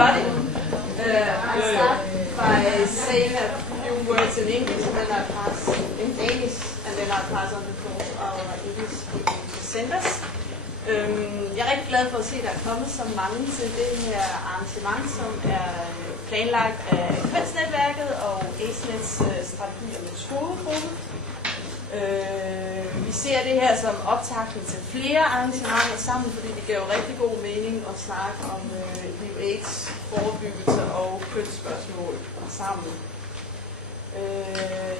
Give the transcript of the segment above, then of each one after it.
I start by saying a few words in English, and then I pass in Danish, and then I pass on the floor to our English-speaking presenters. Jeg er rigtig glad for at se, at der er kommet så mange til det her arrangement, som er planlagt af Kønsnetværket og ACENETs strategi- og metodegruppe. Vi ser det her som optakten til flere arrangementer sammen, fordi det giver jo rigtig god mening at snakke om HIV/AIDS, forebyggelse og kønsspørgsmål sammen.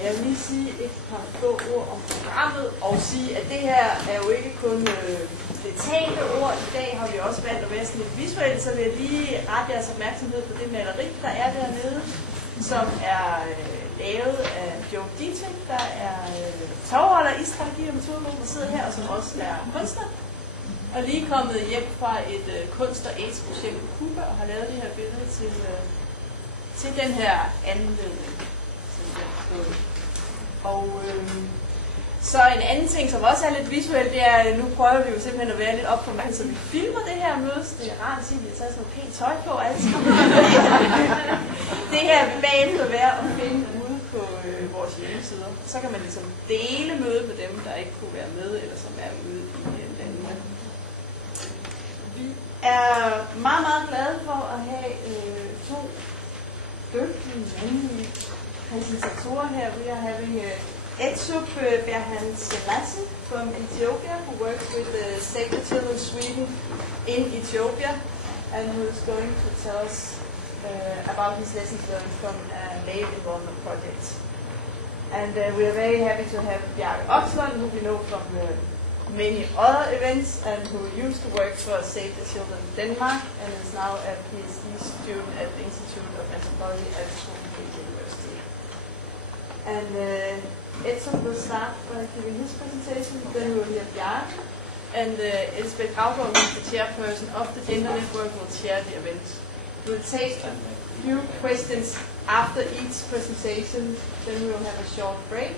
Jeg vil lige sige et par få ord om programmet og sige, at det her er jo ikke kun det talte ord. I dag har vi også valgt at være sådan lidt visuelt, så vil jeg lige rette jeres opmærksomhed på det maleri, der er dernede, som er lavet af Joe Dieting, der er tovholder i strategi- og metodegruppen, der sidder her, og som også er kunstner. Og lige kommet hjem fra et kunst- og AIDS-projekt på Cuba, og har lavet det her billede til den her anledning. Og så en anden ting, som også er lidt visuelt, det er, nu prøver vi jo simpelthen at være lidt opformærket, så vi filmer det her møde. Det er rart at sige, at vi har taget sådan noget pænt tøj på alle sammen. Det her bagefter vil være at finde ude på vores hjemmesider. Så kan man ligesom dele mødet med dem, der ikke kunne være med, eller som er ude i landene. Vi er meget, meget glade for at have to dygtige mandlige presentatorer her. We are having Etsup Berhan-Selassie from Ethiopia, who works with Save the Children Sweden in Ethiopia, and who is going to tell us about his lessons learned from a male involvement project. And we are very happy to have Bjarke Oxlund, who we know from many other events, and who used to work for Save the Children Denmark, and is now a PhD student at the Institute of Anthropology at Copenhagen University. And Edson will start by giving his presentation, then we will hear Bjarke, and Elisabeth Gravgaard, who is the chairperson of the Gender Network, will chair the event. We will take a few questions after each presentation, then we will have a short break,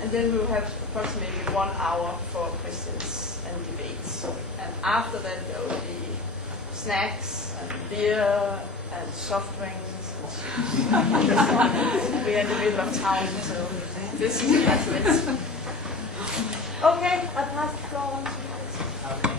and then we will have approximately 1 hour for questions and debates. And after that there will be snacks and beer and soft drinks and we are in the middle of town, so this is the event. Okay, I pass the floor on to you.